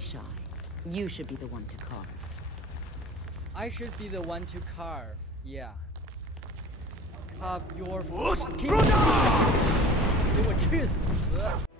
shy. You should be the one to carve. I should be the one to carve. Yeah. Carve your fucking chest. 给我去死！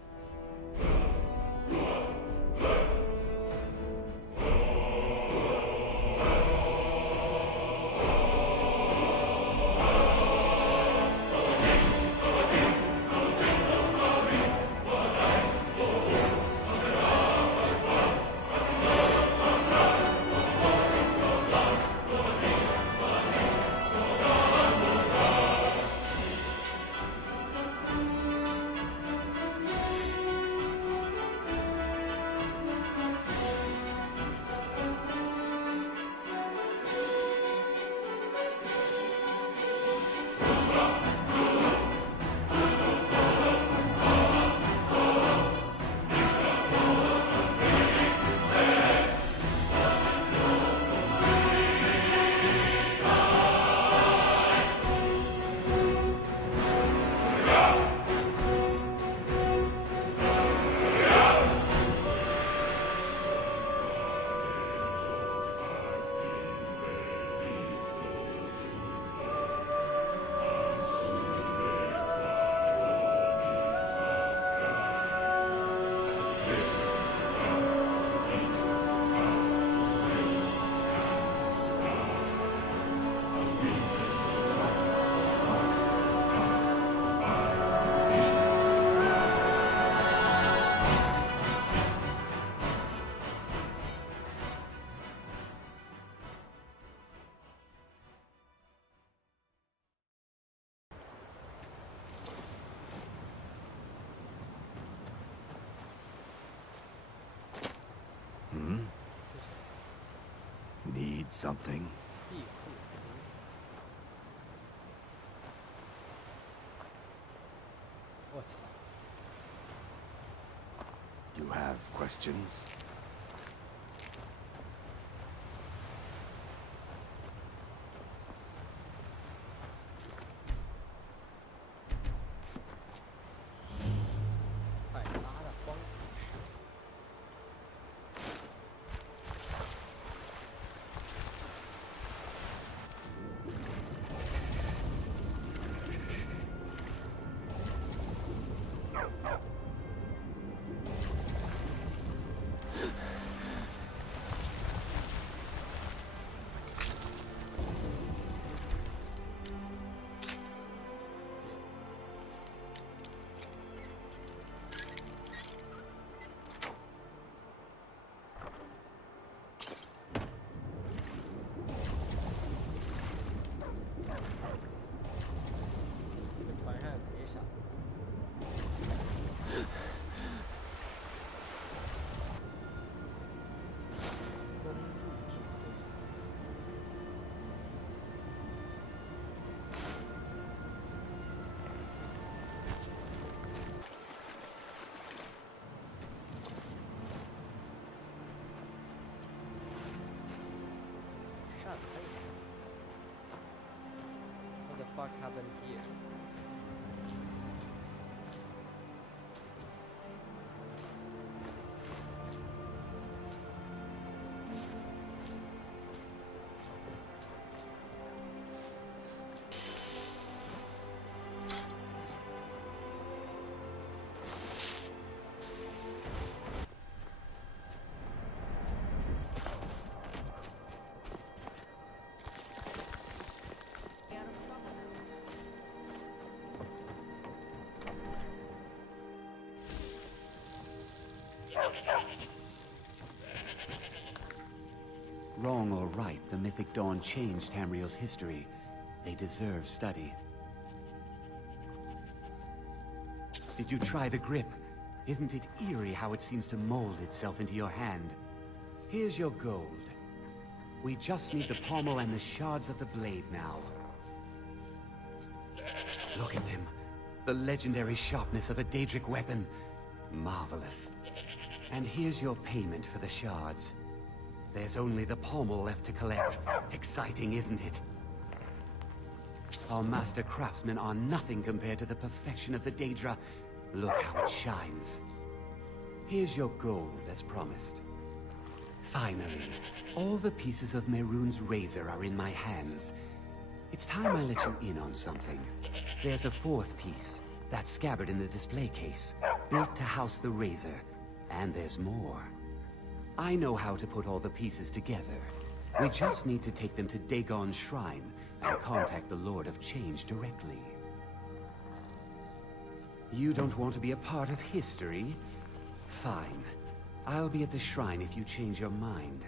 Need something? What's You have questions? What the fuck happened here? Wrong or right, the Mythic Dawn changed Tamriel's history. They deserve study. Did you try the grip? Isn't it eerie how it seems to mold itself into your hand? Here's your gold. We just need the pommel and the shards of the blade now. Look at them. The legendary sharpness of a Daedric weapon. Marvelous. And here's your payment for the shards. There's only the pommel left to collect. Exciting, isn't it? Our master craftsmen are nothing compared to the perfection of the Daedra. Look how it shines. Here's your gold, as promised. Finally, all the pieces of Mehrunes' razor are in my hands. It's time I let you in on something. There's a fourth piece, that scabbard in the display case, built to house the razor. And there's more. I know how to put all the pieces together. We just need to take them to Dagon's shrine and contact the Lord of Change directly. You don't want to be a part of history? Fine. I'll be at the shrine if you change your mind.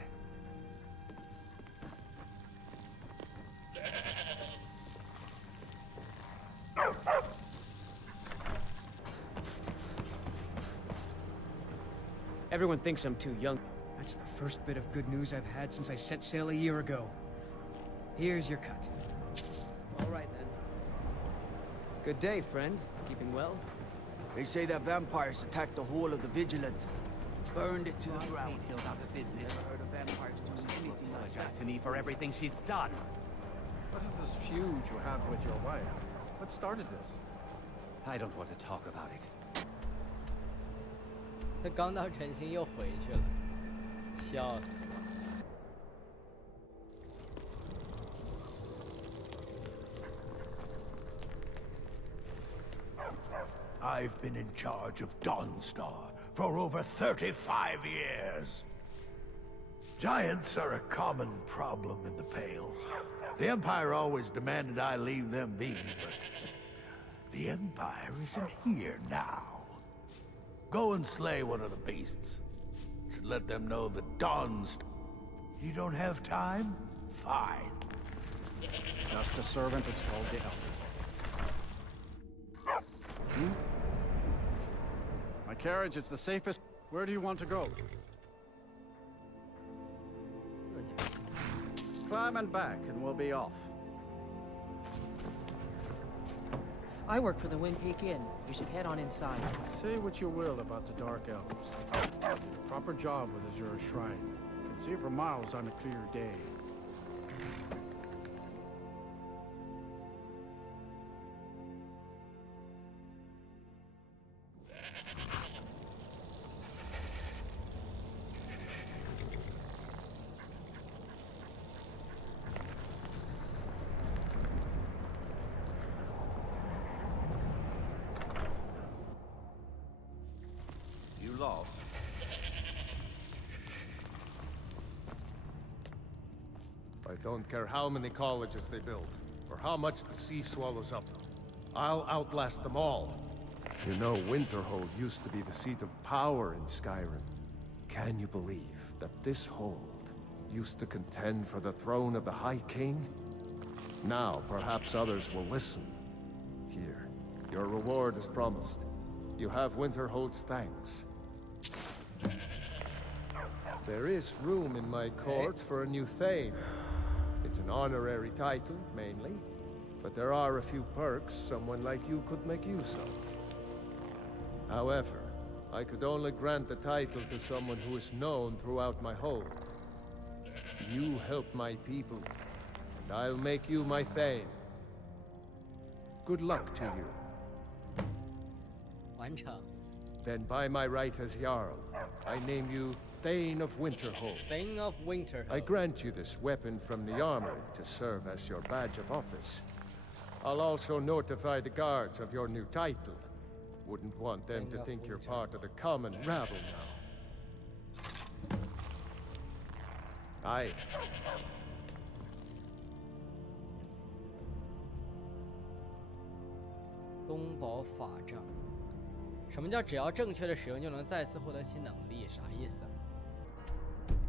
Everyone thinks I'm too young. That's the first bit of good news I've had since I set sail a year ago. Here's your cut. All right then. Good day, friend. Keeping well? They say that vampires attacked the whole of the Vigilant. Burned it to the ground. Detailed out of business. Never heard of vampires doing anything like Apologize that. to me for everything she's done. What is this feud you have with your wife? What started this? I don't want to talk about it. 他刚到晨星又回去了，笑死了。 I've been in charge of Dawnstar for over 35 years. Giants are a common problem in the Pale. The Empire always demanded I leave them be, but the Empire isn't here now. Go and slay one of the beasts. Should let them know that Dawnstar... You don't have time? Fine. Just a servant is told the elder. My carriage is the safest. Where do you want to go? Climb and back, and we'll be off. I work for the Wind Peak Inn. You should head on inside. Say what you will about the Dark Elves. Proper job with Azure Shrine. Can see for miles on a clear day. You lost. I don't care how many colleges they build, or how much the sea swallows up. I'll outlast them all. You know, Winterhold used to be the seat of power in Skyrim. Can you believe that this hold used to contend for the throne of the High King? Now, perhaps others will listen. Here, your reward is promised. You have Winterhold's thanks. There is room in my court for a new Thane. It's an honorary title, mainly, but there are a few perks someone like you could make use of. However, I could only grant the title to someone who is known throughout my hold. You help my people, and I'll make you my Thane. Good luck to you. 完成。 Then by my right as Jarl, I name you Thane of Winterhold. Thing of Winter. I grant you this weapon from the armory to serve as your badge of office. I'll also notify the guards of your new title. Wouldn't want them to think you're part of the common rabble now. Aye. 东宝法杖。什么叫只要正确的使用就能再次获得其能力？啥意思？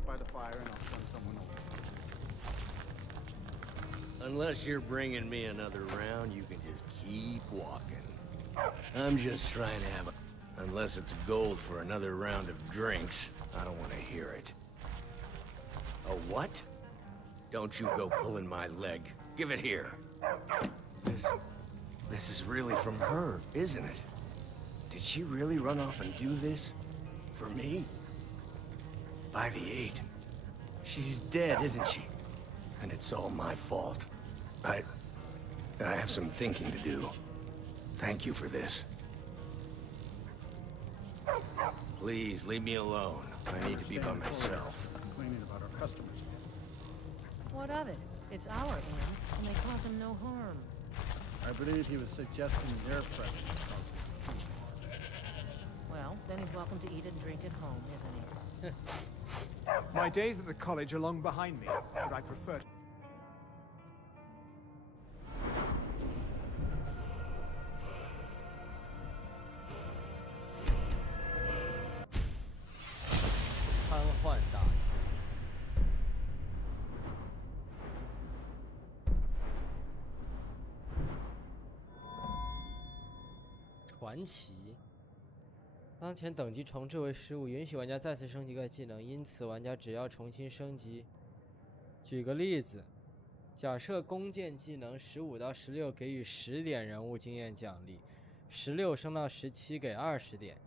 By the fire, and I'll send someone over. Unless you're bringing me another round, you can just keep walking. I'm just trying to have a... Unless it's gold for another round of drinks, I don't want to hear it. A what? Don't you go pulling my leg. Give it here. This is really from her, isn't it? Did she really run off and do this? For me? By the 8. She's dead, isn't she? And it's all my fault. I have some thinking to do. Thank you for this. Please, leave me alone. I need to be by myself. complaining about our customers again. What of it? It's our ants, and they cause him no harm. I believe he was suggesting their presence causes harm. Well, then he's welcome to eat and drink at home, isn't he? My days at the college are long behind me, but I prefer...传奇。当前等级重置为15，允许玩家再次升级该技能，因此玩家只要重新升级。举个例子，假设弓箭技能15到16给予10点人物经验奖励，16升到17给20点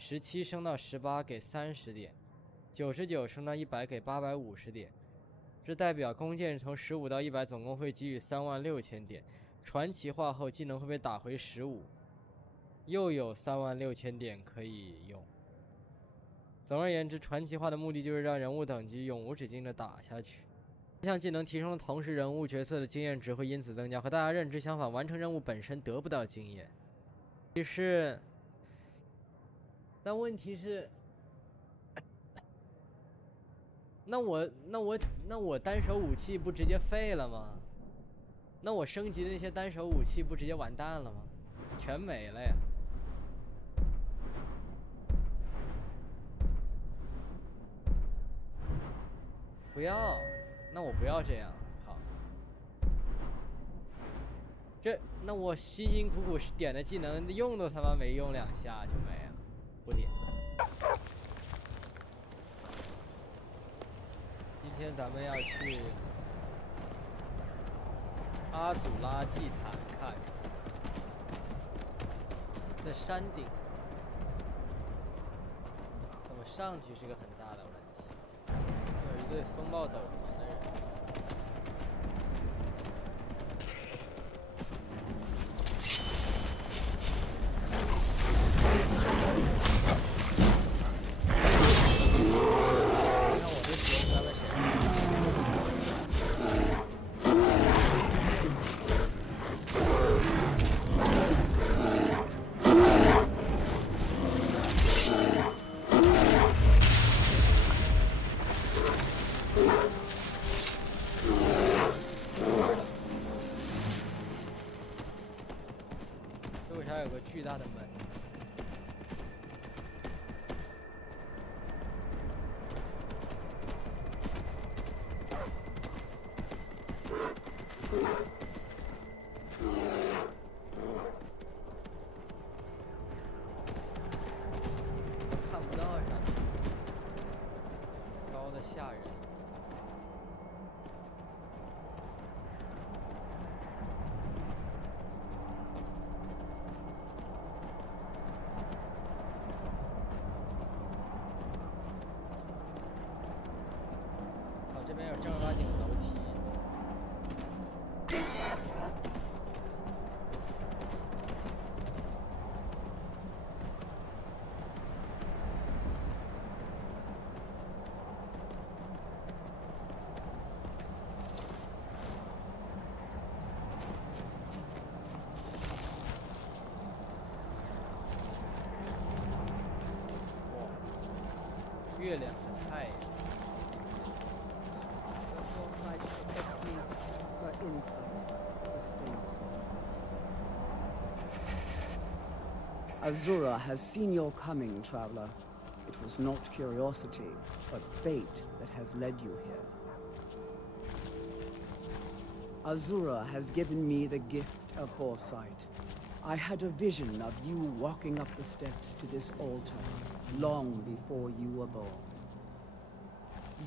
，17升到18给30点，99升到100给850点。这代表弓箭从15到100总共会给予36000点，传奇化后技能会被打回15。又有36000点可以用。总而言之，传奇化的目的就是让人物等级永无止境的打下去。这项技能提升的同时，人物角色的经验值会因此增加。和大家认知相反，完成任务本身得不到经验。但问题是，那我单手武器不直接废了吗？那我升级的那些单手武器不直接完蛋了吗？全没了呀！不要，那我不要这样，好。那我辛辛苦苦点的技能用都他妈没用2下就没了，不点。今天咱们要去阿祖拉祭坛看看。在山顶，怎么上去是个很大的问题。有一对风暴斗篷的人。看我这鞋穿了谁？巨大的门。看不到啥，高的吓人。这边有正儿八经的楼梯。哇，月亮和太阳。Azura has seen your coming, traveler. It was not curiosity, but fate that has led you here. Azura has given me the gift of foresight. I had a vision of you walking up the steps to this altar long before you were born.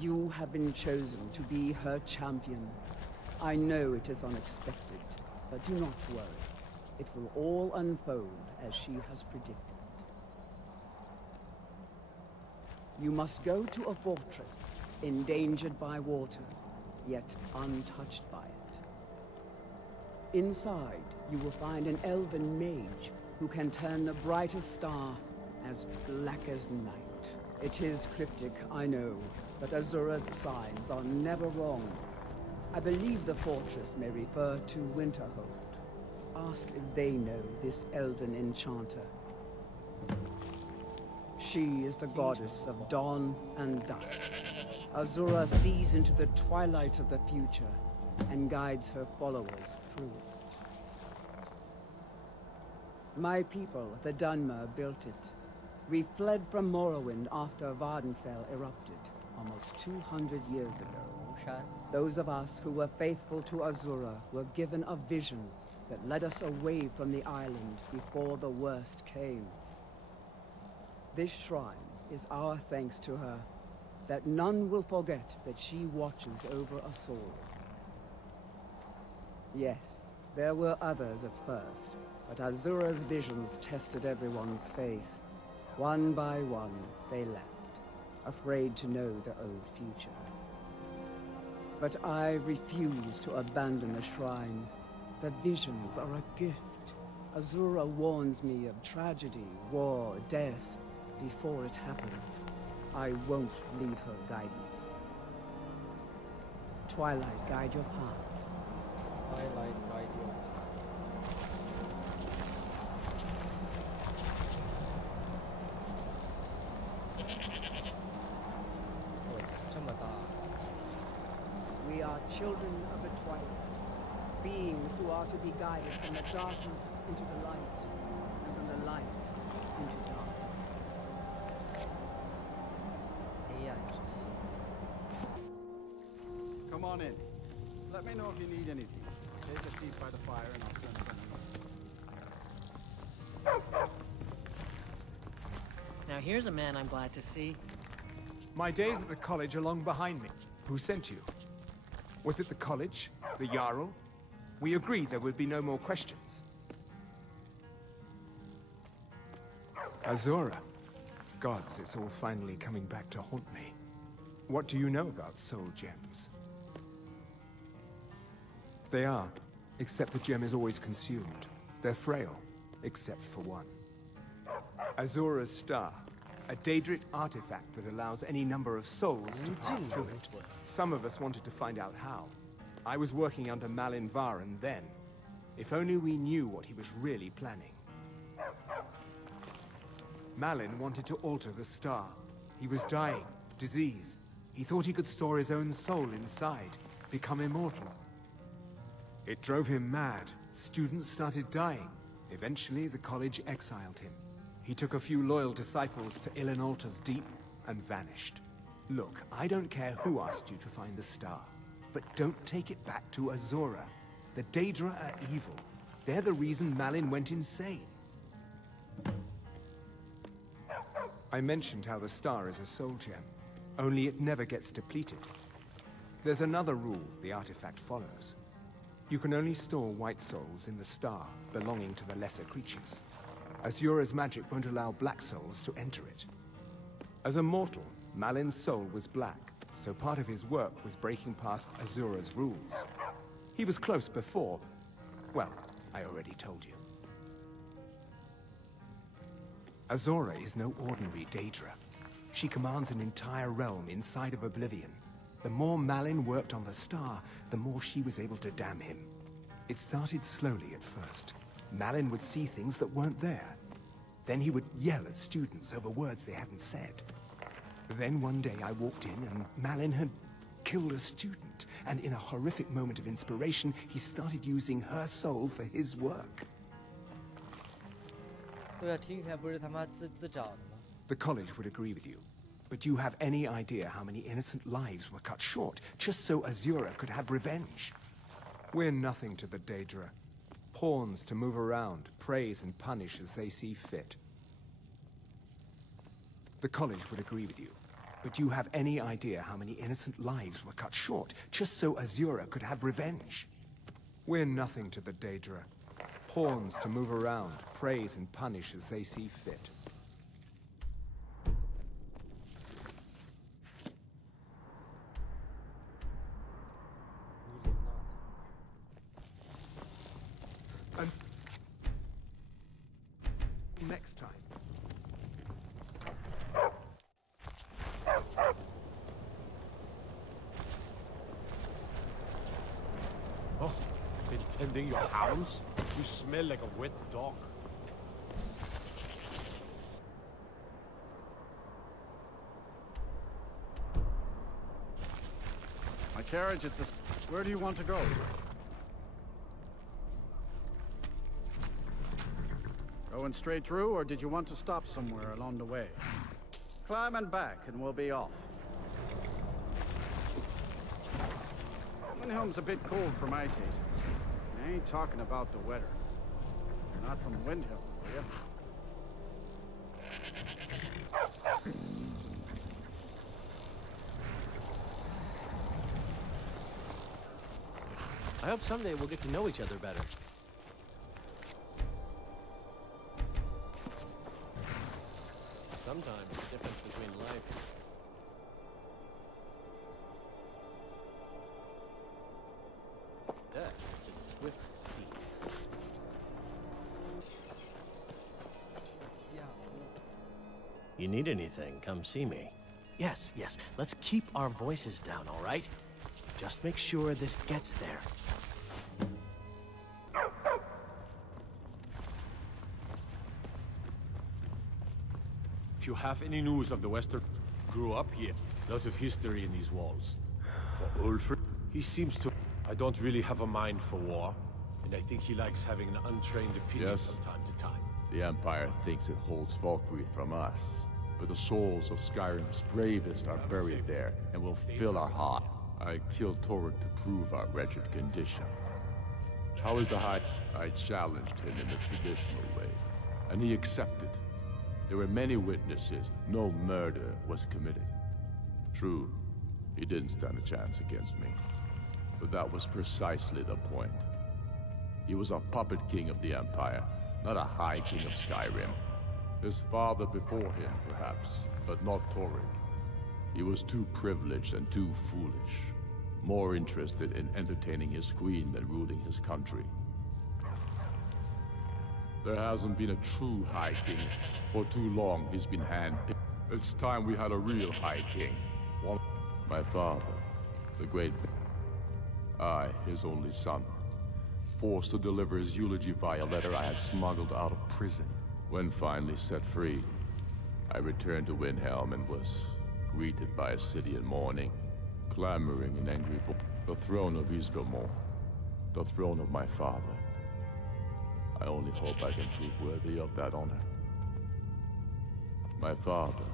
You have been chosen to be her champion. I know it is unexpected, but do not worry. It will all unfold as she has predicted. You must go to a fortress, endangered by water, yet untouched by it. Inside, you will find an elven mage who can turn the brightest star as black as night. It is cryptic, I know, but Azura's signs are never wrong. I believe the fortress may refer to Winterhold. Ask if they know this elven enchanter. She is the goddess of dawn and dusk. Azura sees into the twilight of the future and guides her followers through it. My people, the Dunmer, built it. We fled from Morrowind after Vardenfell erupted, almost 200 years ago. Those of us who were faithful to Azura were given a vision that led us away from the island before the worst came. This shrine is our thanks to her, that none will forget that she watches over us all. Yes, there were others at first, but Azura's visions tested everyone's faith. One by one, they left, afraid to know the old future. But I refuse to abandon the shrine. The visions are a gift. Azura warns me of tragedy, war, death, before it happens. I won't leave her guidance. Twilight, guide your path. Twilight, guide your path. 这么大。We are children of the twilight, beings who are to be guided from the darkness into the light, and from the light into darkness. 黑暗之心。 Come on in. Let me know if you need anything. Take a seat by the fire and I'll send someone. Now here's a man I'm glad to see. My days at the college are long behind me. Who sent you? Was it the college? The Jarl? We agreed there would be no more questions. Azura. Gods, it's all finally coming back to haunt me. What do you know about soul gems? They are, except the gem is always consumed. They're frail, except for one. Azura's star. A Daedric artifact that allows any number of souls to pass through it. Some of us wanted to find out how. I was working under Malin Varen then. If only we knew what he was really planning. Malin wanted to alter the star. He was dying, disease. He thought he could store his own soul inside, become immortal. It drove him mad. Students started dying. Eventually, the college exiled him. He took a few loyal disciples to Ilinalta's Deep and vanished. Look, I don't care who asked you to find the star, but don't take it back to Azura. The Daedra are evil. They're the reason Malin went insane. I mentioned how the star is a soul gem, only it never gets depleted. There's another rule the artifact follows. You can only store white souls in the star belonging to the lesser creatures. Azura's magic won't allow black souls to enter it. As a mortal, Malin's soul was black, so part of his work was breaking past Azura's rules. He was close before. Well, I already told you. Azura is no ordinary Daedra. She commands an entire realm inside of Oblivion. The more Malin worked on the star, the more she was able to damn him. It started slowly at first. Malin would see things that weren't there. Then he would yell at students over words they hadn't said. Then one day I walked in and Malin had killed a student, and in a horrific moment of inspiration, he started using her soul for his work. 对啊，听起来不是他妈自找的吗？ The college would agree with you. But do you have any idea how many innocent lives were cut short, just so Azura could have revenge? We're nothing to the Daedra. Pawns to move around, praise and punish as they see fit. The college would agree with you. But do you have any idea how many innocent lives were cut short, just so Azura could have revenge? We're nothing to the Daedra. Pawns to move around, praise and punish as they see fit. Next time. tending your hounds? You smell like a wet dog. My carriage is this. Where do you want to go? Going straight through, or did you want to stop somewhere along the way? Climb and back, and we'll be off. Windhelm's a bit cold for my tastes. I ain't talking about the weather. You're not from Windhelm, are you? I hope someday we'll get to know each other better. Sometimes the difference between life... death is a swift steed. You need anything, come see me. Yes, yes, let's keep our voices down, all right? Just make sure this gets there. If you have any news of the Western... grew up here. Lot of history in these walls. For Ulfric, he seems to... I don't really have a mind for war, and I think he likes having an untrained opinion from time to time. The Empire thinks it holds Valkyrie from us, but the souls of Skyrim's bravest are buried there and will fill our heart. I killed Torrik to prove our wretched condition. How is the High? I challenged him in the traditional way, and he accepted. There were many witnesses. No murder was committed. True, he didn't stand a chance against me. But that was precisely the point. He was a puppet king of the Empire, not a high king of Skyrim. His father before him, perhaps, but not Torrik. He was too privileged and too foolish. More interested in entertaining his queen than ruling his country. There hasn't been a true High King. For too long, he's been handpicked. It's time we had a real High King. One... My father, the great... I, his only son, forced to deliver his eulogy via letter I had smuggled out of prison. When finally set free, I returned to Windhelm and was greeted by a city in mourning, clamoring in angry voice. The throne of Ysgramor, the throne of my father. I only hope I can prove worthy of that honor. My father,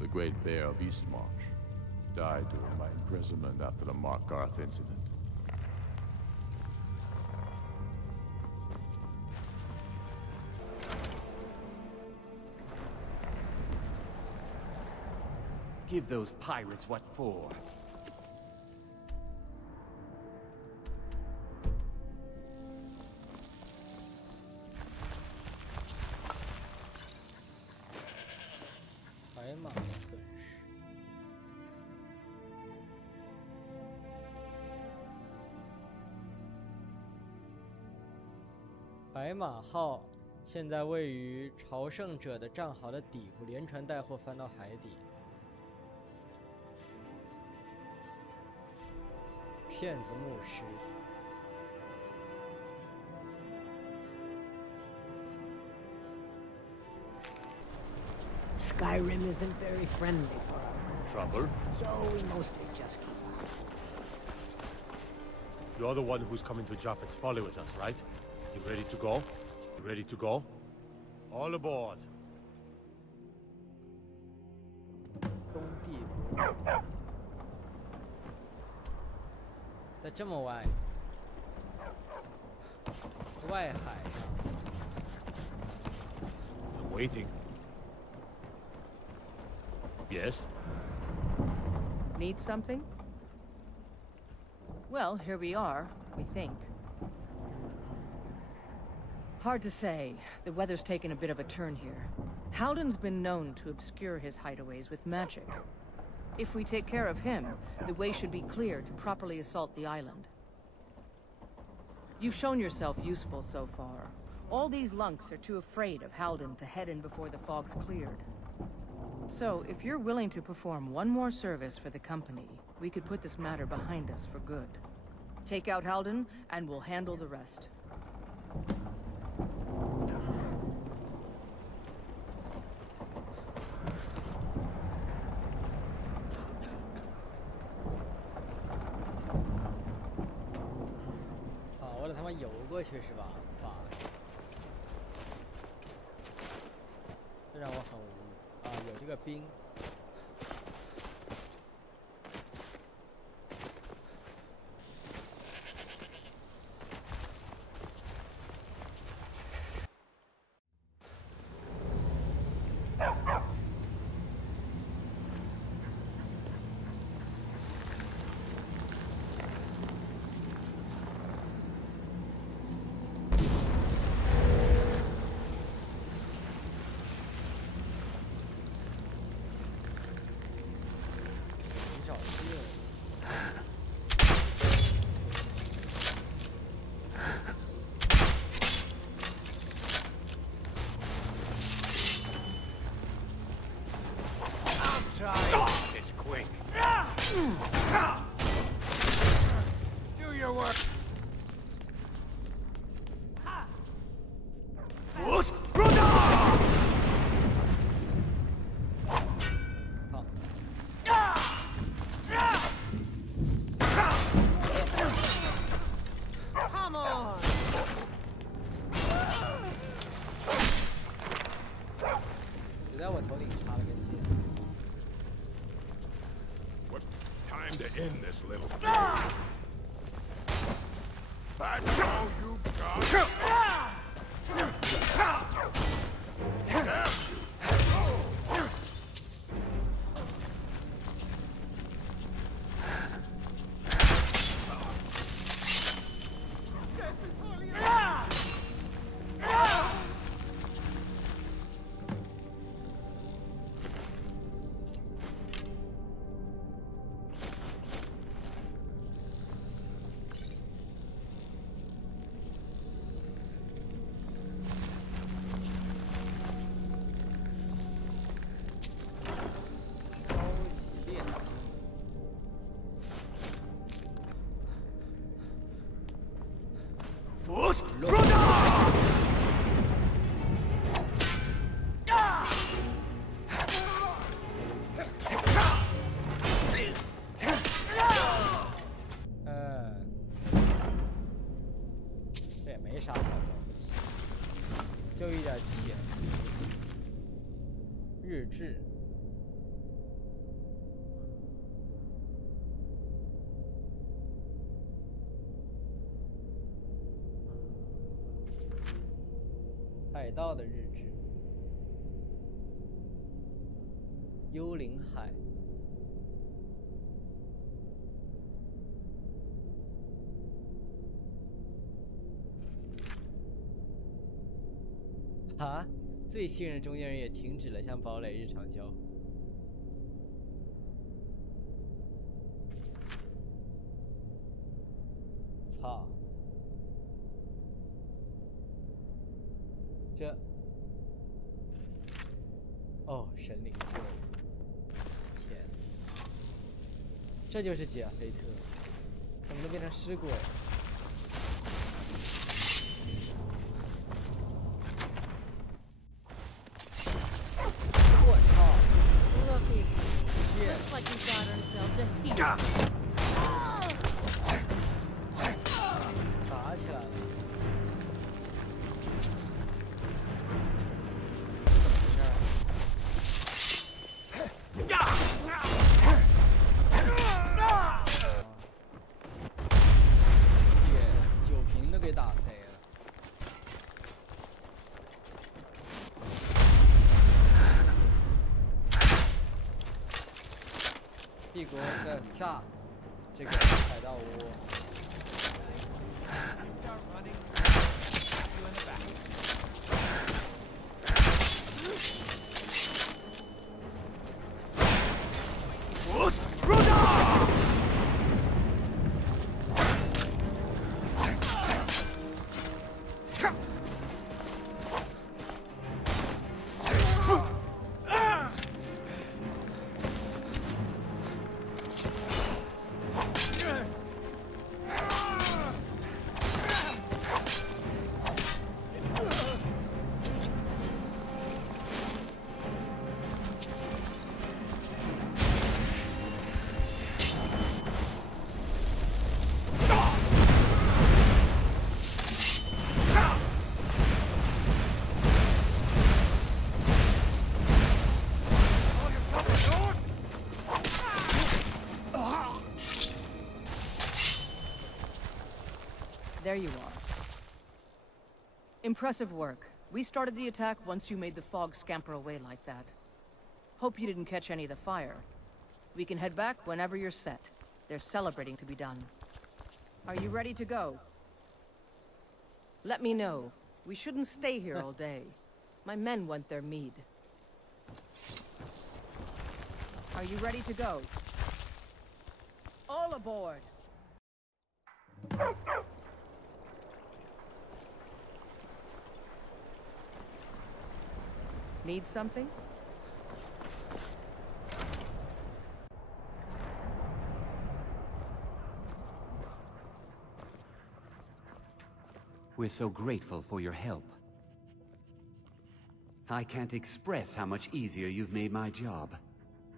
the great bear of Eastmarch, died during my imprisonment after the Markarth incident. Give those pirates what for.白马号现在位于朝圣者的战壕的底部，连船带货翻到海底。骗子牧师。Skyrim isn't very friendly for our Trouble? so we mostly just keep out. You're the one who's coming to Japheth's Folly with us, right? You ready to go? You ready to go? All aboard. 东帝国在这么外海上。I'm waiting. Yes? Need something? Well, here we are, we think. Hard to say. The weather's taken a bit of a turn here. Halden's been known to obscure his hideaways with magic. If we take care of him, the way should be clear to properly assault the island. You've shown yourself useful so far. All these lunks are too afraid of Halden to head in before the fog's cleared. So, if you're willing to perform one more service for the company, we could put this matter behind us for good. Take out Halden, and we'll handle the rest. 操！我得他妈游过去是吧？fuck！ 这让我很无啊！有这个冰。 This quick. Do your work. What's brother? Come on. 只在我头顶插了根箭。 Time to end this little game. That's all you've got. First brother! 这也没啥好东西，就一点钱。日志。 海盗的日志，幽灵海，啊！最信任中间人也停止了向堡垒日常交互。操！ 这，哦，神灵救我！天，这就是吉尔菲特，怎么能变成尸鬼？我操 Looky, looks like we got ourselves a hero. 打起来了！ 酒瓶都给打飞了。帝国在炸这个海盗窝。First brother! 我 There you are. Impressive work. We started the attack once you made the fog scamper away like that. Hope you didn't catch any of the fire. We can head back whenever you're set. There's celebrating to be done. Are you ready to go? Let me know. We shouldn't stay here all day. My men want their mead. Are you ready to go? All aboard! Need something? We're so grateful for your help. I can't express how much easier you've made my job.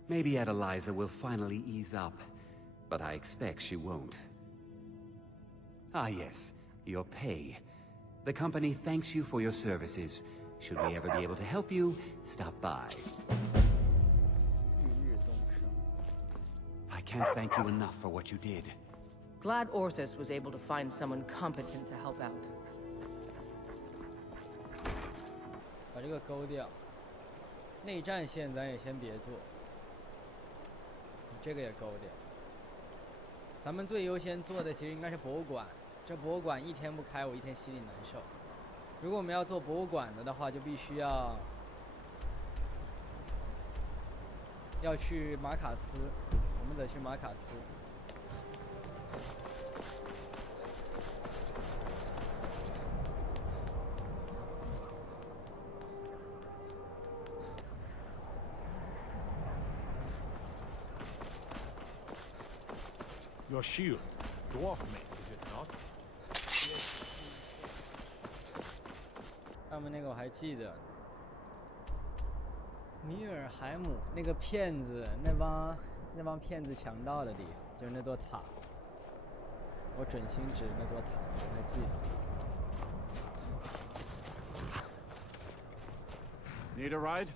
Maybe Adeliza will finally ease up, but I expect she won't. Ah yes, your pay. The company thanks you for your services. Should we ever be able to help you, stop by. I can't thank you enough for what you did. Glad Orthus was able to find someone competent to help out. 把这个勾掉。内战线咱也先别做，这个也勾掉。咱们最优先做的其实应该是博物馆，这博物馆一天不开，我一天心里难受。如果我们要做博物馆的话，就必须要去马卡斯，我们得去马卡斯。 Your shield, dwarf made, is it not? 他们那个我还记得，尼尔海姆那个骗子，那帮骗子强盗的地方，就是那座塔。我准心指那座塔，我还记得。 Need a ride?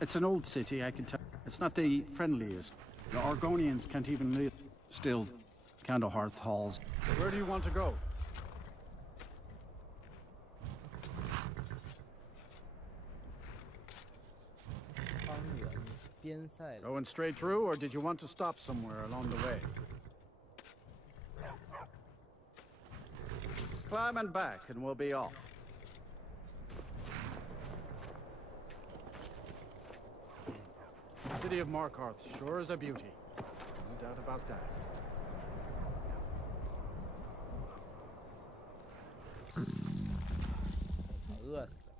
It's an old city, I can tell. It's not the friendliest. The Argonians can't even live. Still, Candlehearth halls. Where do you want to go? Going straight through, or did you want to stop somewhere along the way? Climb and back, and we'll be off. City of Markarth sure is a beauty. No doubt about that. 饿死了。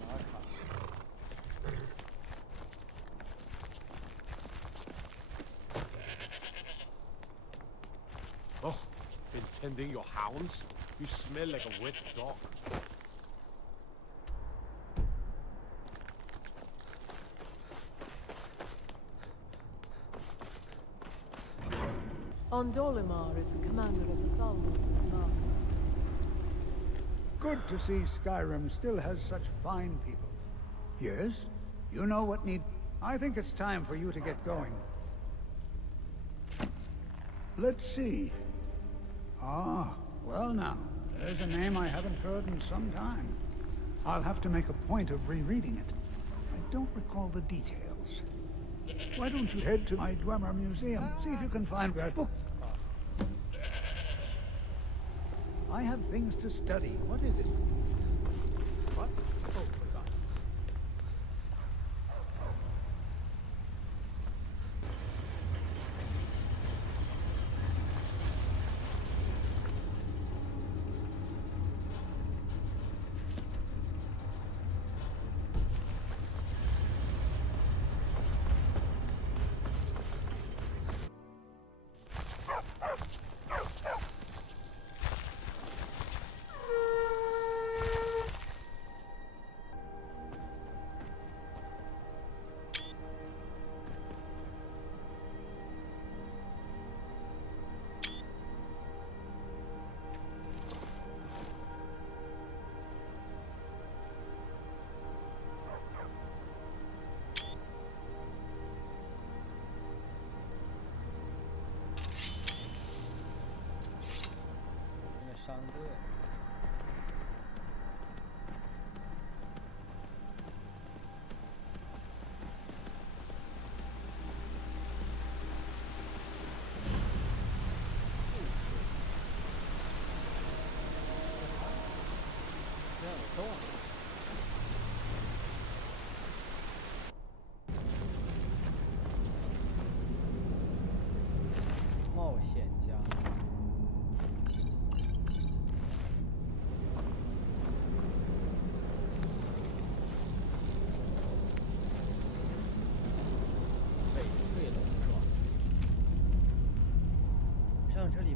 马卡。 Oh, been tending your hounds? You smell like a wet dog. Ondolimar is the commander of the Thalmor. Good to see Skyrim still has such fine people. Yes? You know what need... I think it's time for you to get going. Let's see. Ah, well now, there's a name I haven't heard in some time. I'll have to make a point of rereading it. I don't recall the details. Why don't you head to my Dwemer Museum, see if you can find that book. I have things to study. What is it? What? Oh, forgot.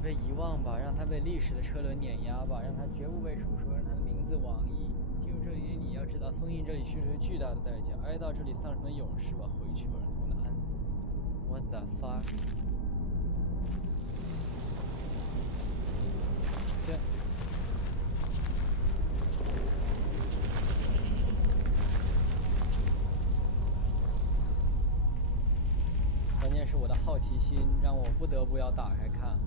被遗忘吧，让他被历史的车轮碾压吧，让他绝不被述说，让他的名字亡佚。进入这里的你要知道，封印这里需出巨大的代价，哀悼这里丧生的勇士吧，回去吧，让他们的安。What the fuck？ 这。 关键是我的好奇心让我不得不要打开看。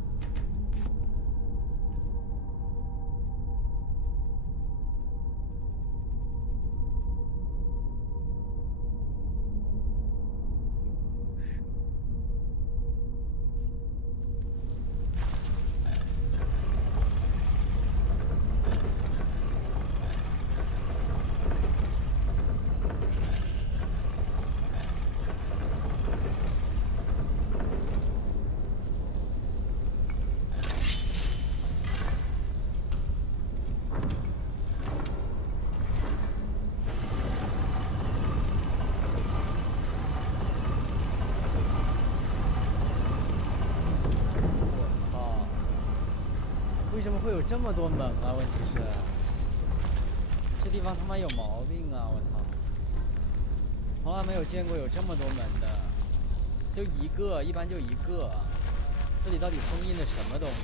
为什么会有这么多门啊？问题是，这地方他妈有毛病啊！我操，从来没有见过有这么多门的，就一个，一般就一个。这里到底封印了什么东西？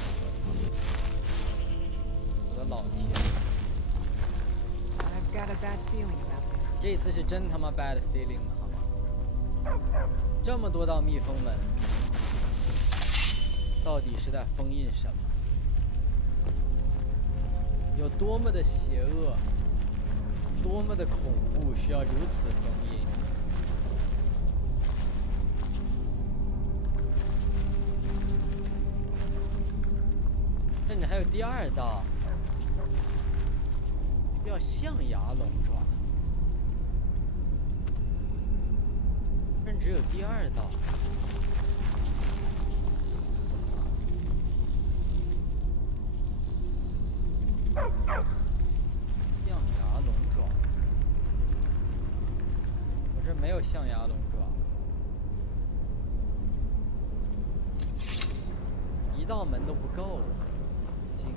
我的老天！ I've got a bad feeling about this. 这次是真他妈 bad feeling 了，好吗？这么多道密封门，到底是在封印什么？ 有多么的邪恶，多么的恐怖，需要如此封印？甚至还有第二道，要象牙龙爪，甚至有第二道。 象牙龙爪，我这没有象牙龙爪，一道门都不够，惊了。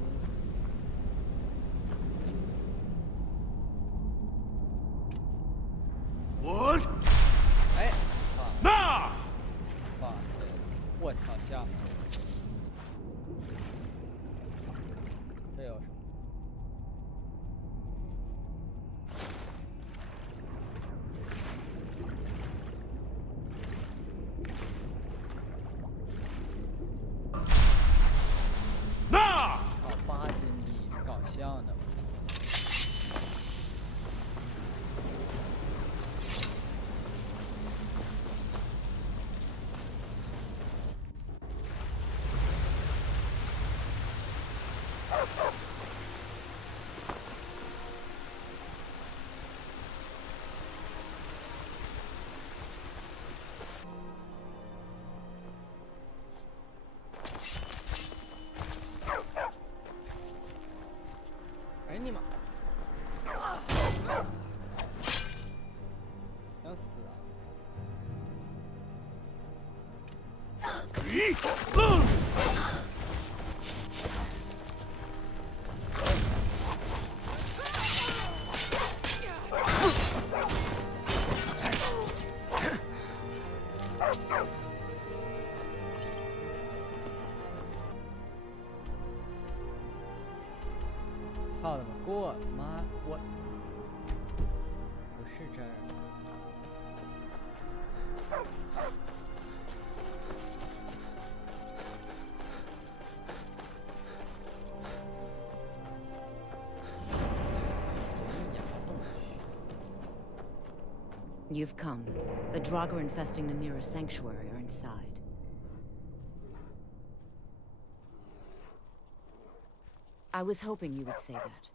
我，哎，那，我操，吓死我！这有什么？ 样的。哎你妈！想死啊！操他妈！给我妈！我不是这儿。You've come. The Draugr infesting the nearest sanctuary are inside. I was hoping you would say that.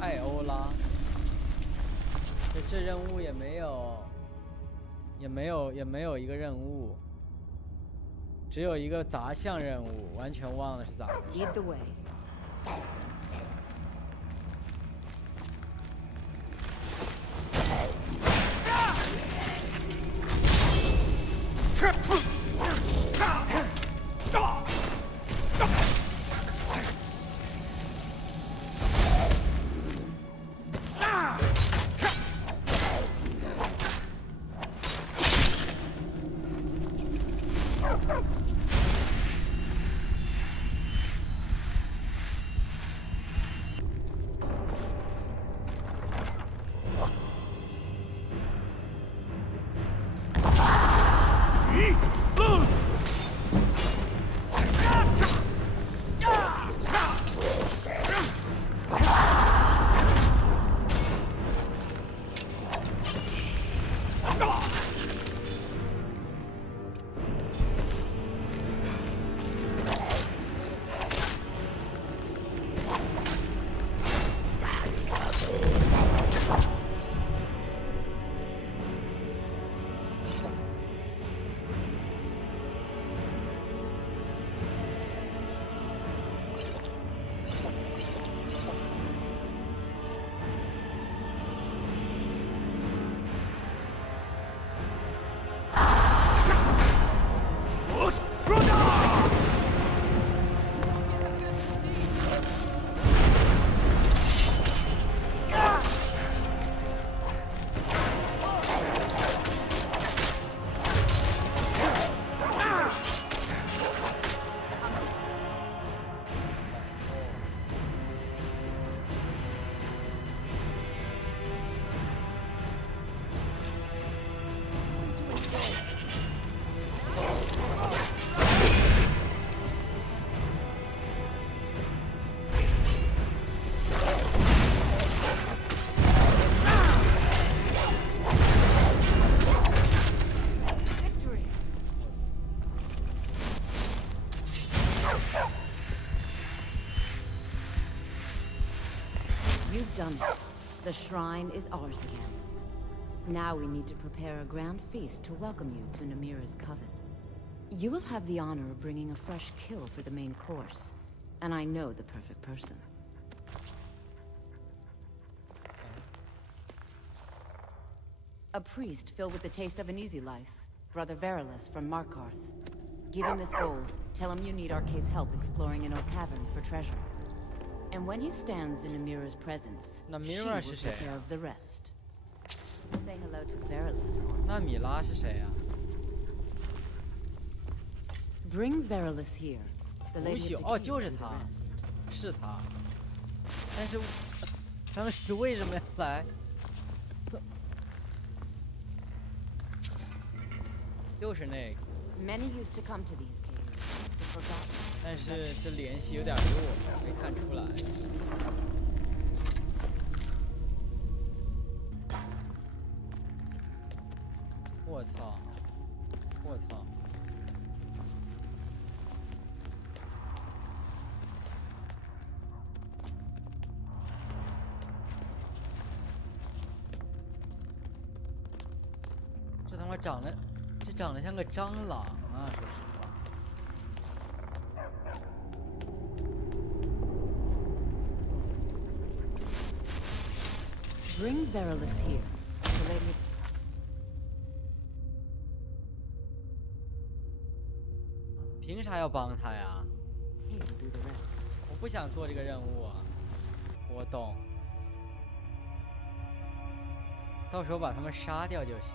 太欧了，这任务也没有一个任务，只有一个杂项任务，完全忘了是咋回事。Lead the way. You've done it. The shrine is ours again. Now we need to prepare a grand feast to welcome you to Namira's coven. You will have the honor of bringing a fresh kill for the main course, and I know the perfect person. A priest filled with the taste of an easy life, Brother Verilus from Markarth. Give him this gold. Tell him you need Arcae's help exploring an old cavern for treasure. And when he stands in Namira's presence, she will take care of the rest. Say hello to Verilus for me. 那米拉是谁啊？ Bring Verilus here. The lady of the 哦，就是他，是他。但是当时为什么要来？就是那个。Many used to come to these caves. The forgotten. 但是这联系有点弱，没看出来。我操！我操！这他妈长得像个蟑螂啊！说实话。 Bring Verilus here. The lady. 凭啥要帮他呀？ do the rest. 我不想做这个任务啊，我懂。到时候把他们杀掉就行。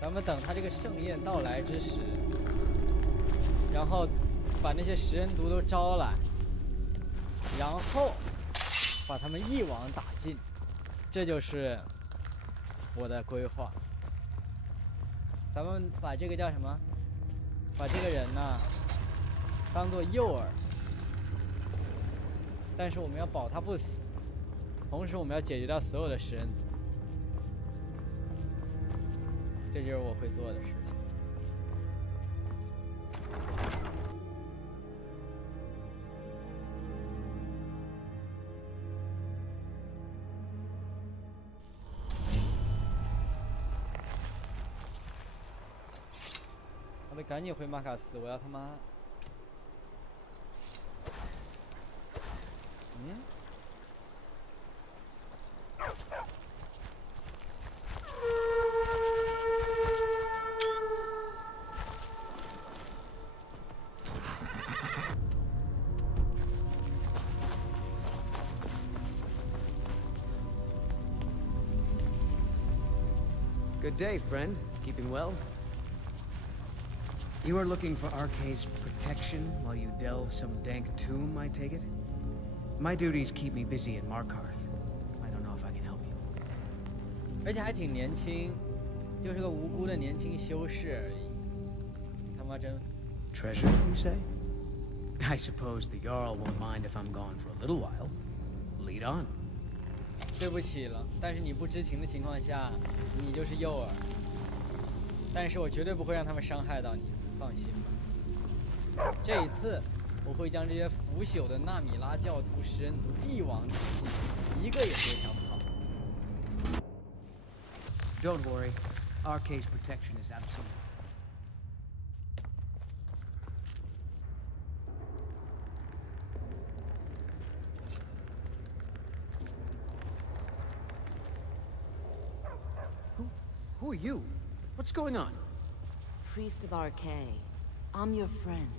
咱们等他这个盛宴到来之时，然后把那些食人族都招来，然后把他们一网打尽，这就是我的规划。咱们把这个叫什么？把这个人呢当做诱饵，但是我们要保他不死，同时我们要解决掉所有的食人族。这就是我会做的事情。我们赶紧回马卡斯，我要他妈……嗯？ Good day, friend. Keeping well? You are looking for Arkay's protection while you delve some dank tomb, I take it? My duties keep me busy in Markarth. I don't know if I can help you. 而且还挺年轻，就是个无辜的年轻修士而已。他妈真 Treasure, you say? I suppose the Jarl won't mind if I'm gone for a little while. Lead on. 对不起了，但是你不知情的情况下，你就是诱饵。但是我绝对不会让他们伤害到你，放心吧。这一次，我会将这些腐朽的纳米拉教徒食人族一网打尽，一个也别想跑。Don't worry, Arkay's protection is absolute. Who are you? What's going on? Priest of Arkay. I'm your friend.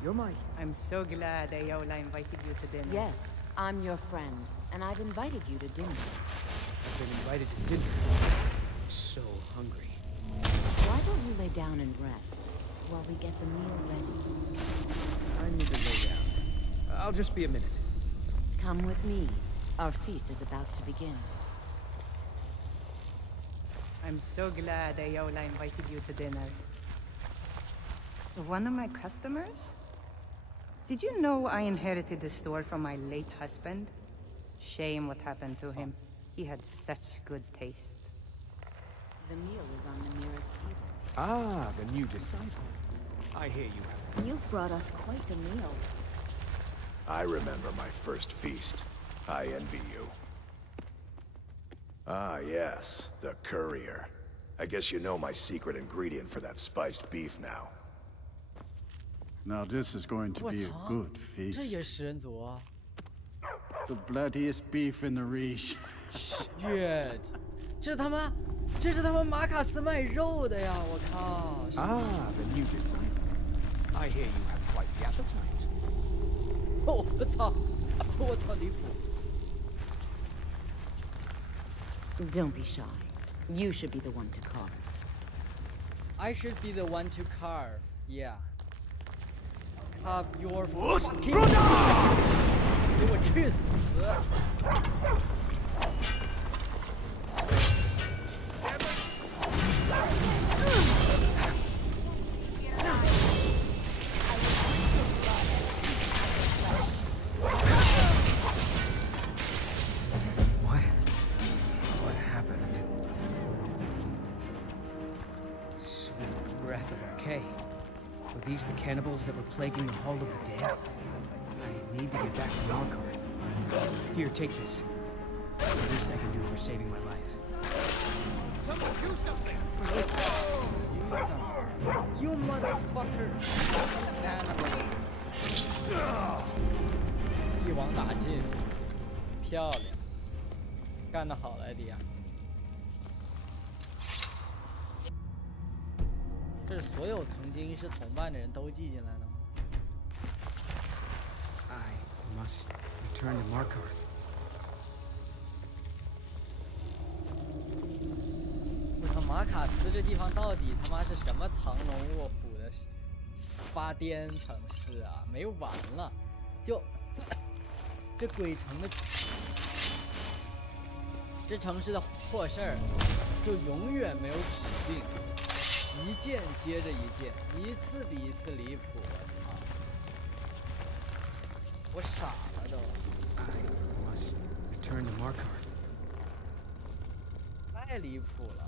You're my... I'm so glad Ayola invited you to dinner. Yes, I'm your friend, and I've invited you to dinner. I've been invited to dinner. I'm so hungry. Why don't you lay down and rest while we get the meal ready? I need to lay down. I'll just be a minute. Come with me. Our feast is about to begin. I'm so glad Ayola invited you to dinner. One of my customers? Did you know I inherited the store from my late husband? Shame what happened to him. He had such good taste. The meal is on the nearest table. Ah, the new disciple. I hear you have... You've brought us quite the meal. I remember my first feast. I envy you. Ah, yes, the courier. I guess you know my secret ingredient for that spiced beef now. Now this is going to be a good feast. 这也食人族啊 The bloodiest beef in the region. Shit！ 这他妈马卡斯卖肉的呀！我靠！ Ah, the new disciple. I hear you have quite the appetite. 哦，我操！我操，离谱！ Don't be shy. You should be the one to carve. I should be the one to carve. Yeah. Carve your fucking ass! 给我去死！ Were these the cannibals that were plaguing the Hall of the Dead? I need to get back to Markarth. Here, take this. It's the least I can do for saving my life. Someone do something! Do something. You motherfucker! Cannibal! 一网打尽，漂亮，干得好，莱迪亚。这是所有曾经是同伴的人都记进来了吗 I must return to Markarth. 我操，马卡斯这地方到底他妈是什么藏龙卧虎的发癫城市啊？没完了，就这鬼城的这城市的破事儿，就永远没有止境，一件接着一件，一次比一次离谱。我操！我傻了都。I must return to Markarth. 太离谱了。